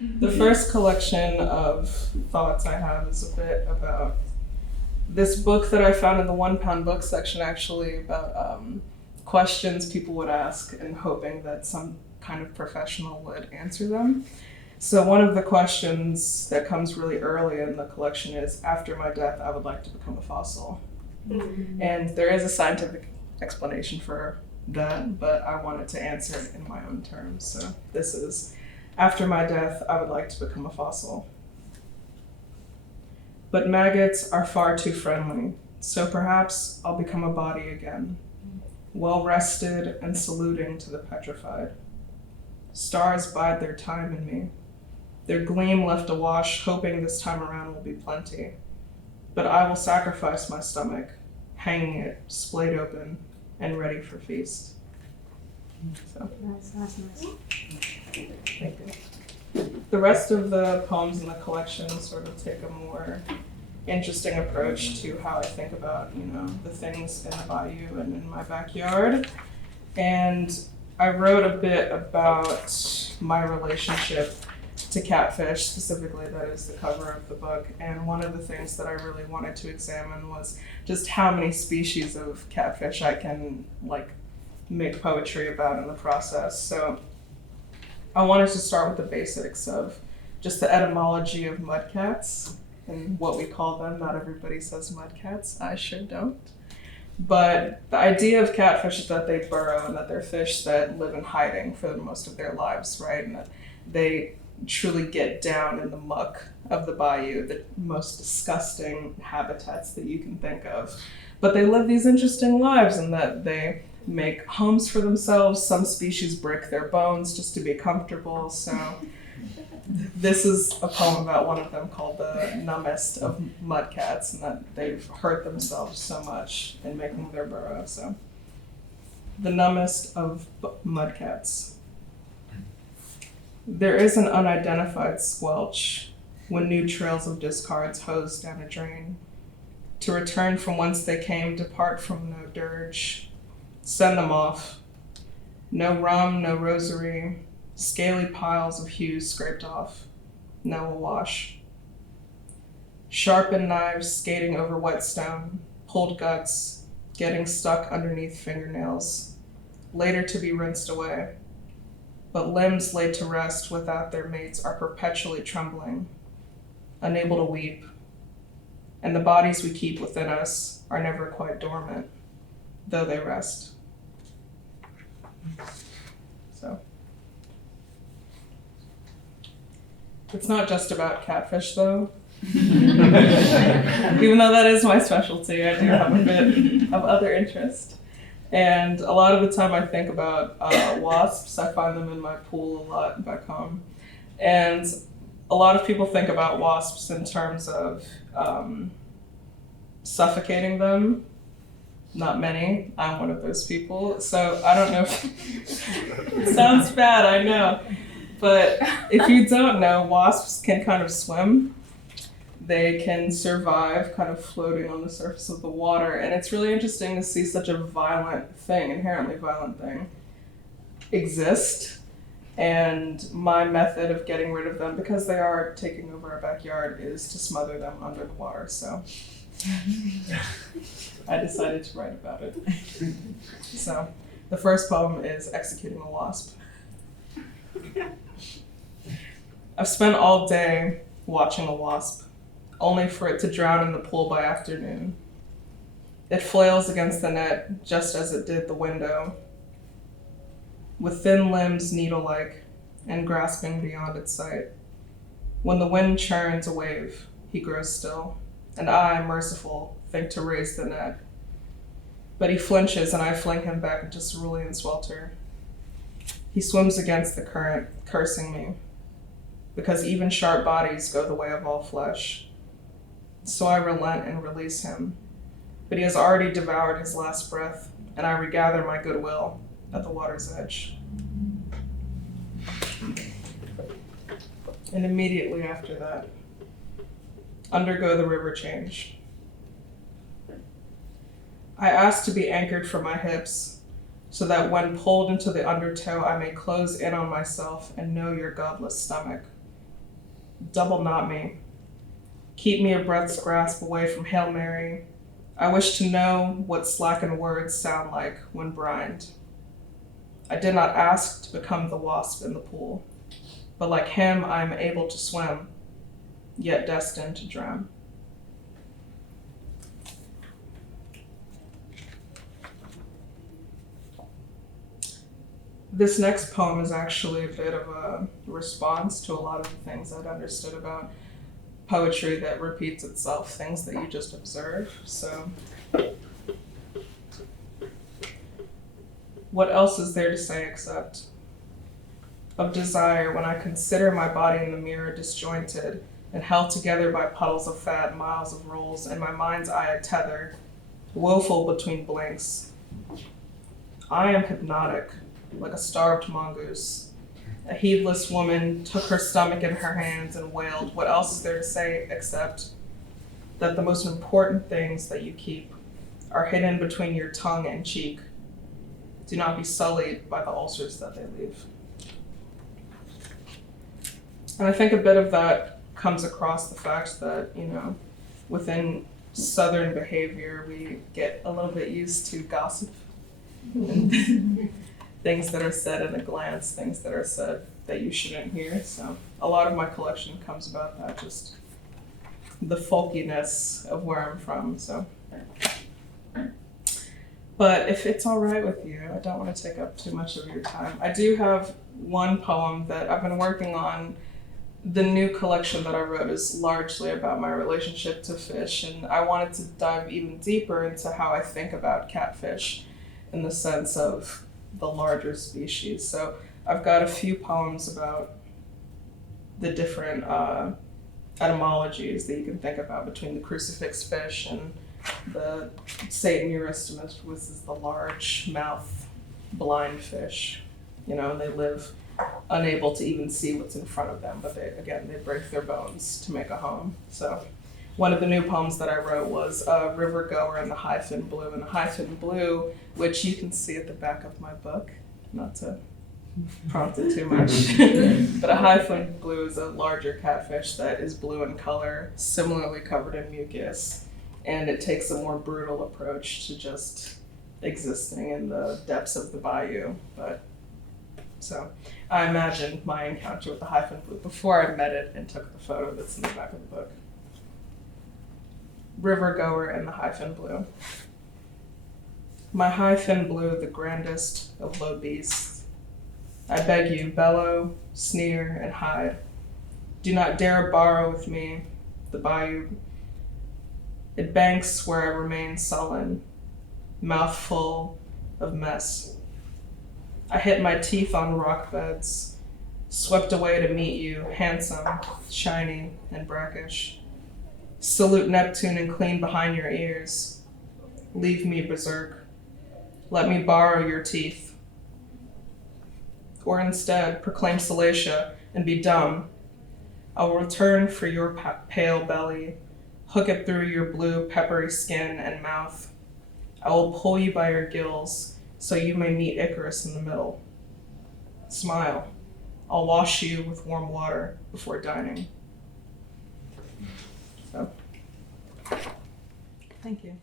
The first collection of thoughts I have is a bit about this book that I found in the 1 pound book section, actually, about questions people would ask and hoping that some kind of professional would answer them. So one of the questions that comes really early in the collection is, after my death, I would like to become a fossil. Mm-hmm. And there is a scientific explanation for that, but I wanted to answer it in my own terms. So this is, after my death, I would like to become a fossil. But maggots are far too friendly, so perhaps I'll become a body again, well rested and saluting to the petrified. Stars bide their time in me, their gleam left awash, hoping this time around will be plenty. But I will sacrifice my stomach, hanging it splayed open and ready for feast. So. That's nice. Thank you. The rest of the poems in the collection sort of take a more interesting approach to how I think about, the things in the bayou and in my backyard. And I wrote a bit about my relationship to catfish, specifically. That is the cover of the book. And one of the things that I really wanted to examine was just how many species of catfish I can make poetry about in the process. So I wanted to start with the basics of just the etymology of mudcats and what we call them. Not everybody says mudcats. I sure don't. But the idea of catfish is that they burrow and that they're fish that live in hiding for most of their lives, right? And that they truly get down in the muck of the bayou, the most disgusting habitats that you can think of. But they live these interesting lives in that they make homes for themselves. Some species break their bones just to be comfortable. So this is a poem about one of them called The Numbest of Mudcats, and that they've hurt themselves so much in making their burrow. So The Numbest of Mudcats. There is an unidentified squelch when new trails of discards hose down a drain. To return from whence they came, depart from no dirge. Send them off. No rum, no rosary, scaly piles of hues scraped off. Now a wash. Sharpened knives skating over whetstone, pulled guts, getting stuck underneath fingernails, later to be rinsed away. But limbs laid to rest without their mates are perpetually trembling, unable to weep, and the bodies we keep within us are never quite dormant, though they rest. So, it's not just about catfish, though. Even though that is my specialty, I do have a bit of other interest. And a lot of the time I think about wasps. I find them in my pool a lot back home. And a lot of people think about wasps in terms of suffocating them. Not many. I'm one of those people. So I don't know if it sounds bad, I know. But if you don't know, wasps can kind of swim. They can survive kind of floating on the surface of the water. And it's really interesting to see such a violent thing, inherently violent thing, exist. And my method of getting rid of them, because they are taking over our backyard, is to smother them under the water. So I decided to write about it. So the first poem is Executing a Wasp. I've spent all day watching a wasp, only for it to drown in the pool by afternoon. It flails against the net just as it did the window, with thin limbs needle-like and grasping beyond its sight. When the wind churns a wave, he grows still, and I, merciful, think to raise the net. But he flinches and I fling him back into cerulean swelter. He swims against the current, cursing me, because even sharp bodies go the way of all flesh. So I relent and release him, but he has already devoured his last breath, and I regather my goodwill at the water's edge. And immediately after that, undergo the river change. I ask to be anchored from my hips, so that when pulled into the undertow, I may close in on myself and know your godless stomach, double knot me. Keep me a breath's grasp away from Hail Mary. I wish to know what slackened words sound like when brined. I did not ask to become the wasp in the pool, but like him I am able to swim, yet destined to drown. This next poem is actually a bit of a response to a lot of the things I'd understood about poetry that repeats itself, things that you just observe. So, what else is there to say except of desire when I consider my body in the mirror disjointed and held together by puddles of fat, miles of rolls, and my mind's eye a tether, woeful between blinks. I am hypnotic, like a starved mongoose. A heedless woman took her stomach in her hands and wailed. What else is there to say except that the most important things that you keep are hidden between your tongue and cheek? Do not be sullied by the ulcers that they leave. And I think a bit of that comes across the fact that, within Southern behavior, we get a little bit used to gossip. Things that are said in a glance, things that are said that you shouldn't hear. So a lot of my collection comes about that, just the folkiness of where I'm from. So, but if it's all right with you, I don't want to take up too much of your time. I do have one poem that I've been working on. The new collection that I wrote is largely about my relationship to fish, and I wanted to dive even deeper into how I think about catfish in the sense of the larger species. So I've got a few poems about the different etymologies that you can think about between the crucifix fish and the Satan Eurystomus, which is the large mouth blind fish. And they live unable to even see what's in front of them, but they break their bones to make a home. So one of the new poems that I wrote was River Goer and the High-Fin Blue. And the High-Fin Blue, which you can see at the back of my book, not to prompt it too much, but a High-Fin Blue is a larger catfish that is blue in color, similarly covered in mucus, and it takes a more brutal approach to just existing in the depths of the bayou. So I imagined my encounter with the High-Fin Blue before I met it and took the photo that's in the back of the book. River Goer and the High-Fin Blue. My High-Fin Blue, the grandest of low beasts. I beg you, bellow, sneer, and hide. Do not dare borrow with me the bayou. It banks where I remain sullen, mouth full of mess. I hit my teeth on rock beds, swept away to meet you, handsome, shiny, and brackish. Salute Neptune and clean behind your ears. Leave me berserk. Let me borrow your teeth. Or instead, proclaim Salacia and be dumb. I will return for your pale belly, hook it through your blue peppery skin and mouth. I will pull you by your gills so you may meet Icarus in the middle. Smile. I'll wash you with warm water before dining. So, thank you.